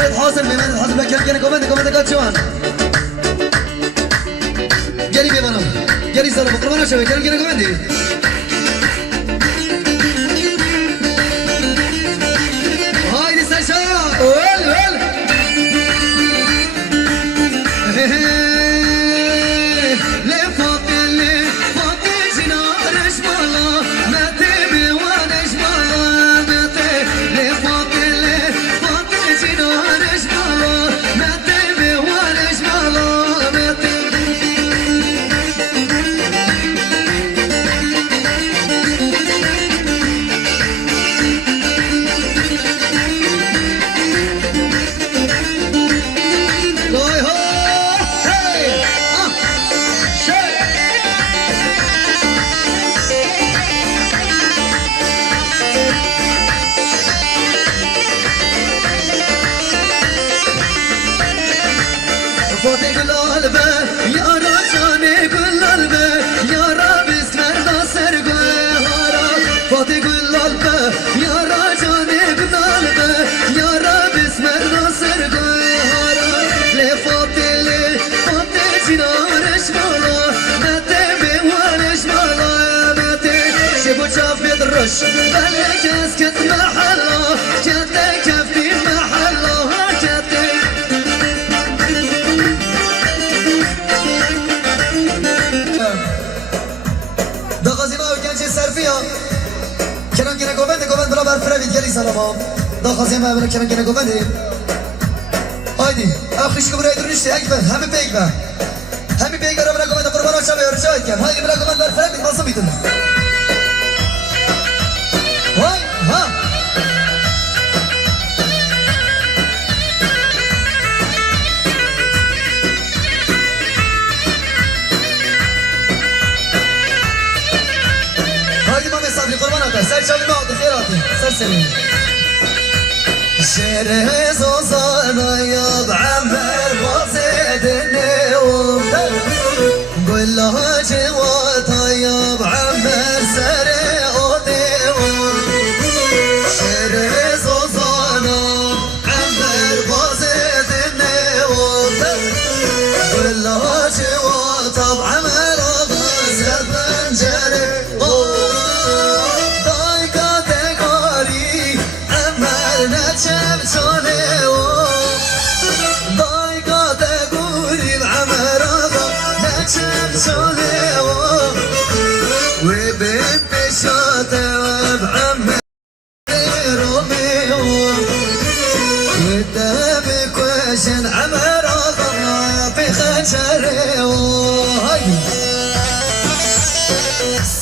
مدد حاضر بمدد حاضر بکر کنه کومنده کاتشوان گری بیمانم گری سلام قربان شوی گری کومندی هایدی سشا ول بلك اسكت محله جدك في محله جدك دغازي ما وكانش سرفيا كلام كنا كوفند بلا برفرابيد جالي سلام دغازي ما بلا كلام كنا كوفند هايدي اخرش كبر يدرنش اكبر هم بيكبر هم بيكبر بلا كوفند قربان شباب ورشايد كان هايدي بلا كوفند برفرابيد ما صبيتنا هاي ها هاي ما مسافر قربانك سر شاوي ما عاد خيراتي سر سليم شره زوزانا يا بعمر بازدني قول له جواتا يا بعمر سري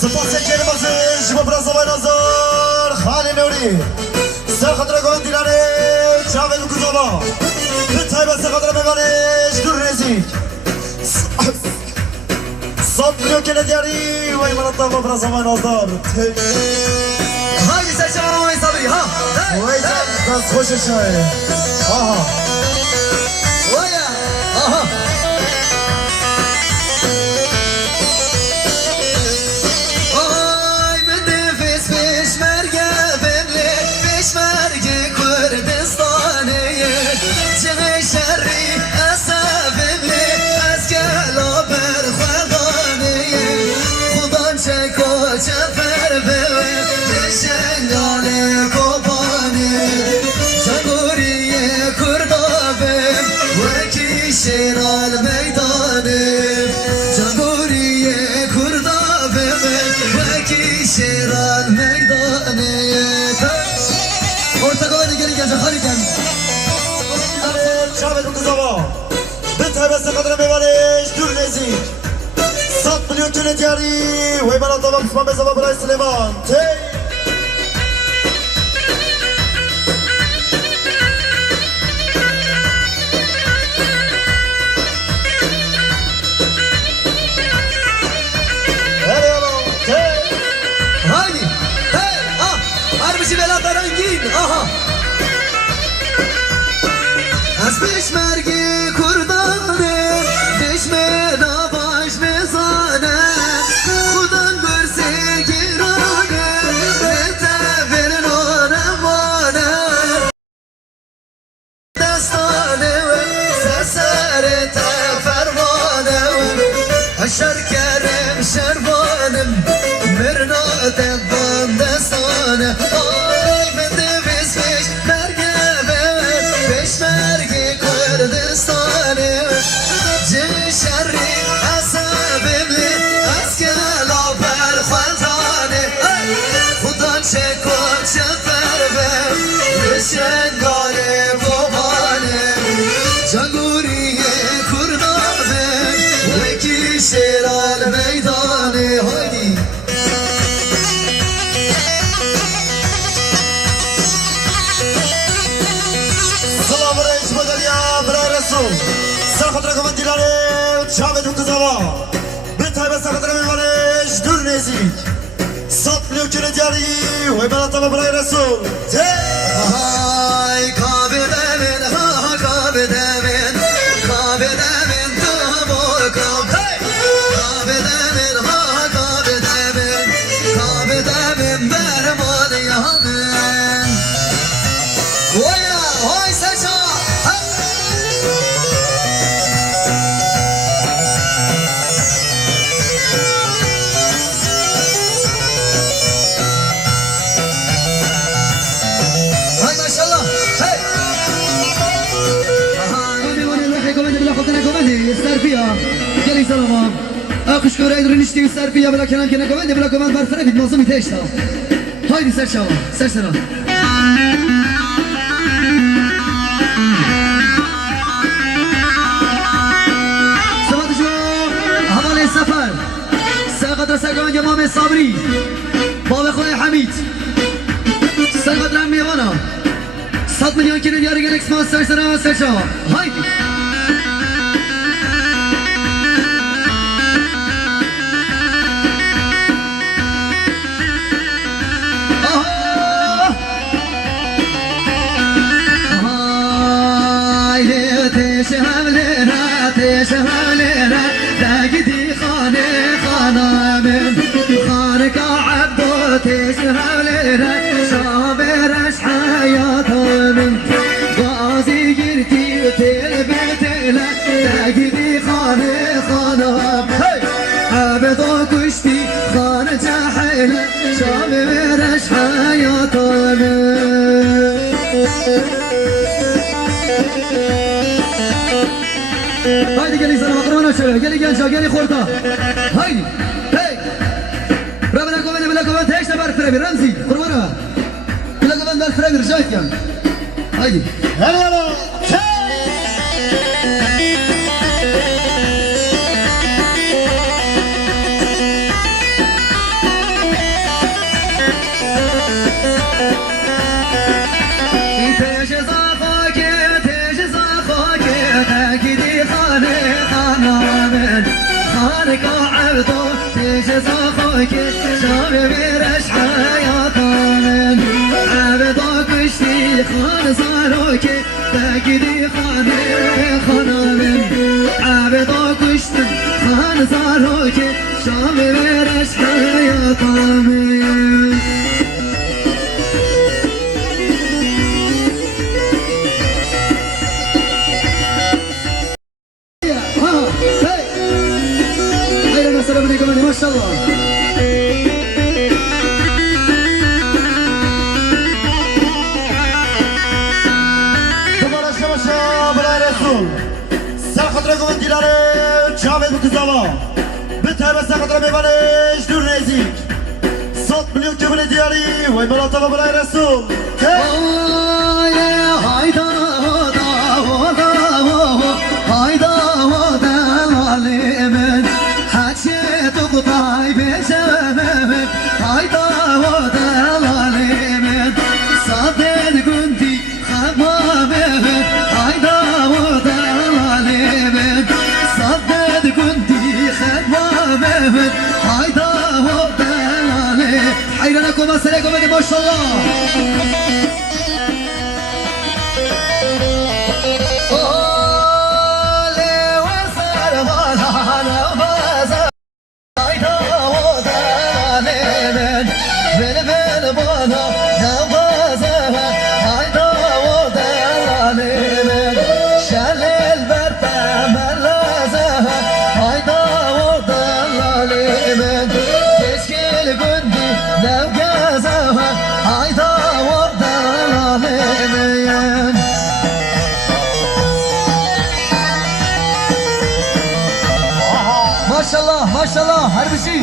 سپاس کلمه شما برازوای نظر خالی نوری سر خاطر گوهن دیلانه جاوید و کزاوا به تایبه سر خاطر بگانش دور رزیک صد میلیون کل دیاری و ایمان اطلاق برازوای نظر های سر شما وای صبری ها وای دست خوشش های آها وای آها بس قدر میبرش دور نزدیک 100 میلیون کل دیاری و ایمان طبق اسمان به زبان برای سلیمان هایدی هر بشی بلا برنگین از پیشمرگی کردانه دشمه داباش بزانه خودم گرسه گیرانه بهتر برنانه وانه دست peşmerge Kürdistan'ı Cişerri asabimli Asker lafer khaltane Kudan çekon çefer ve Rüşen gale babane Canguriye kurnave Veki şeral meydanı Haydi ساخت رقم دیلاره جاوید کزاوا به تایب ساخت رقم میوانش دور نزیک صد میلیون کیلو دیاری و بلاتما برای رسول های کابدمن ها کابدمن کابدمن تو بکم کابدمن ها کابدمن کابدمن برمان یامن ویا های سشا Gel salama. Akış köreydir nişti üstler piya bela kenan kenan komende bela komand var fena bit mazlum iteşta. Haydi ser şava, ser sera. Sabah şu havale sefer. Saqadra saqan Imam Sabri. Baba Khoy Hamid. Saqadra meyvana. 100 milyon kilo diyarı gelek smas ser sera ser şava. Haydi. شهلنا تاجدي خاني خانا من خانك عبدو تشهلنا صابرش حياته من غازي جرتي تلبتنا تاجدي خاني خانا عبدو كشتي خان جحينا صابرش حياته من هايدي قالي سلام اقربنا شويه قالي جنشا قالي خورتا هايدي هاي ربنا كمان بلا كمان ايش تبارك فرابي رمزي قربنا بلا كمان دال فرابي رجعت يعني هايدي هلا هلا خانك عبدو تجز اخوك شامي برش حياطان عبدو كشتي خان صاروك تاكدي خاني خانان عبدو كشتي خان صاروك شامي برش حياطان ما شاء الله تبارك شمشا برای رسول ساخت رقم دیلاره جاوید کزاوا به تایب ساخت رقم میوانش دور نزیک 100 میلیون کیلو دیاری و بلاتما برای رسول hayda alimin haçet uqtay beşemem hayda alimin sadel gündi hamamem hayda alimin sadel gündi hamamem hayda alimin hayranakum assalamu alaikum maşallah hayda maşallah her bir şey.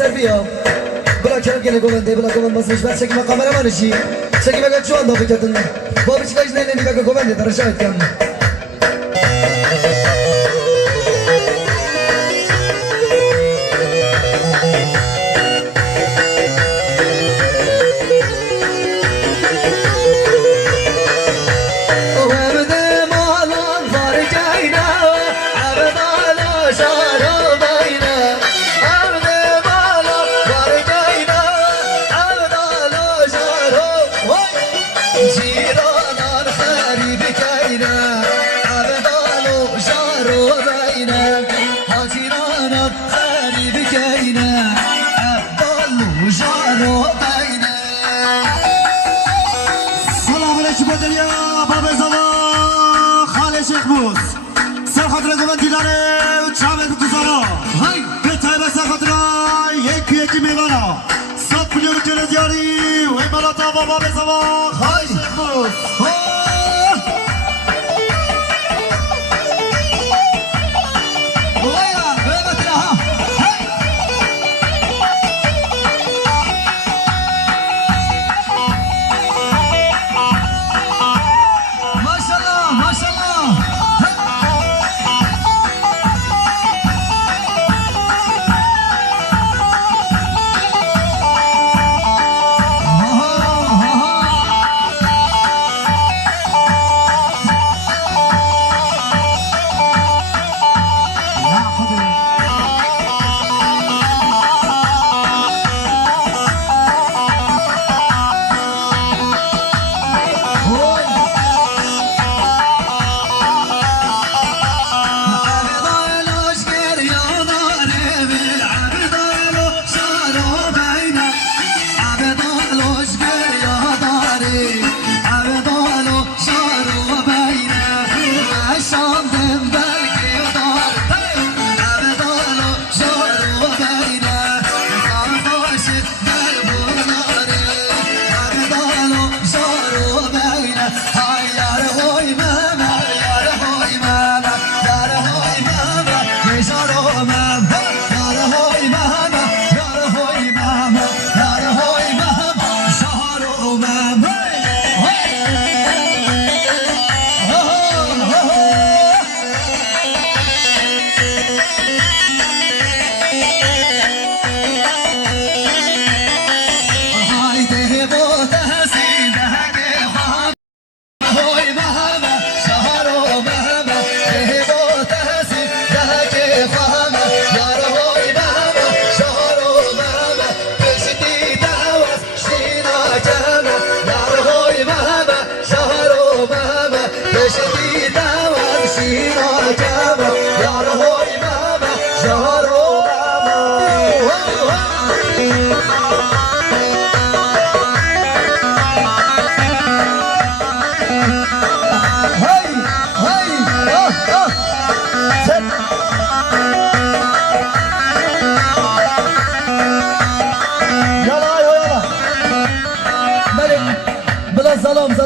Serbia bırak kerem gene govende bırak goven basmış ver çekime kameraman işi çekime kaç şu anda fikatın bu bir çıkış neyle bir dakika govende tarışa etken بابا صباح هاي شيخوس ويا غيبت لها ما شاء الله ما شاء الله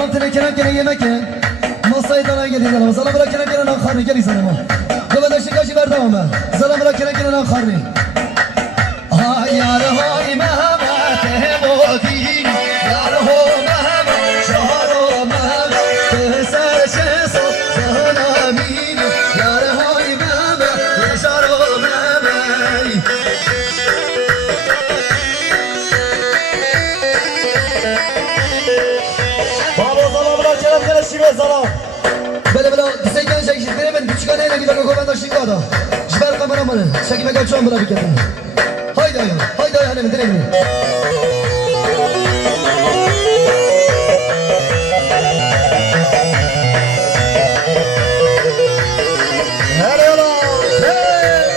سلام تنه کنم کنه yemek ye. Masayı dana geliyor salam. Salam bırak کنه کنه نخارنی گلی سلام. Govan şikashi berdam ben. Salam bırak کنه کنه نخارنی. Ay yar hay Mehmet Ebodin, yar ho Mehmet, şahro Mehmet, keser şeso zanamin, yar hay Mehmet, şahro Mehmet. Baba salam bırak kerem kere şive salam. Böyle düzeyken şekil veremedim. Küçük anneyle gider o kovan taşın kağıda. Jiber kameramanı, şekime kaçıyorum bırak bir kere. Haydi ayağım, haydi ayağım direğini. Hele ola. Hey.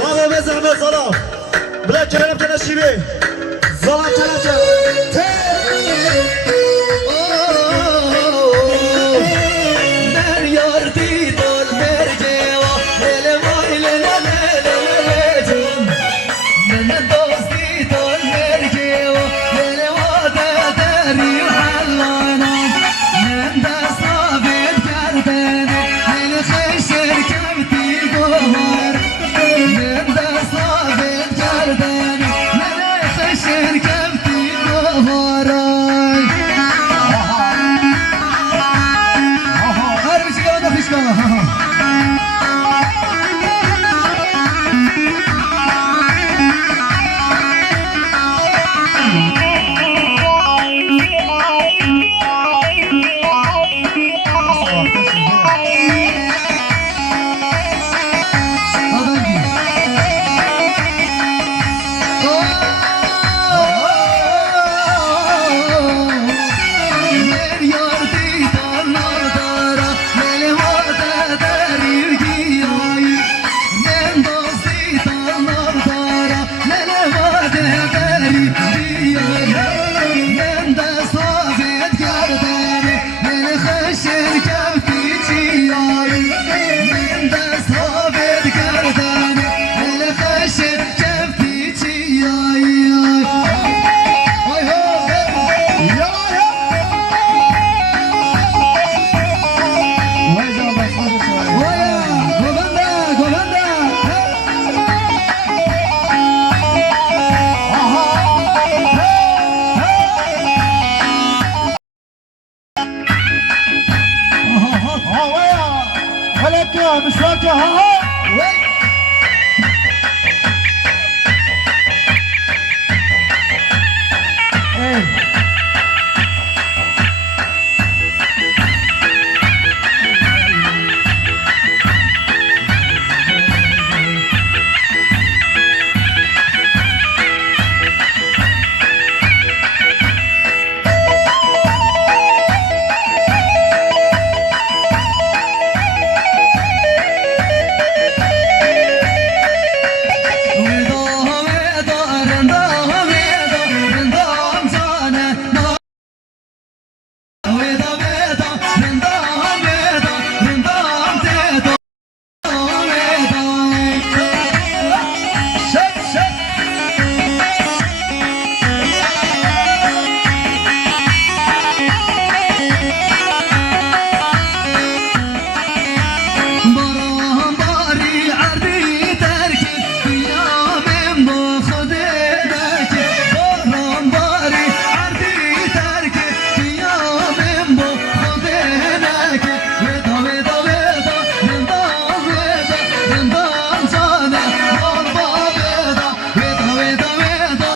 Baba ve zahmet salam. Bırak kerem kere şive. Salam kere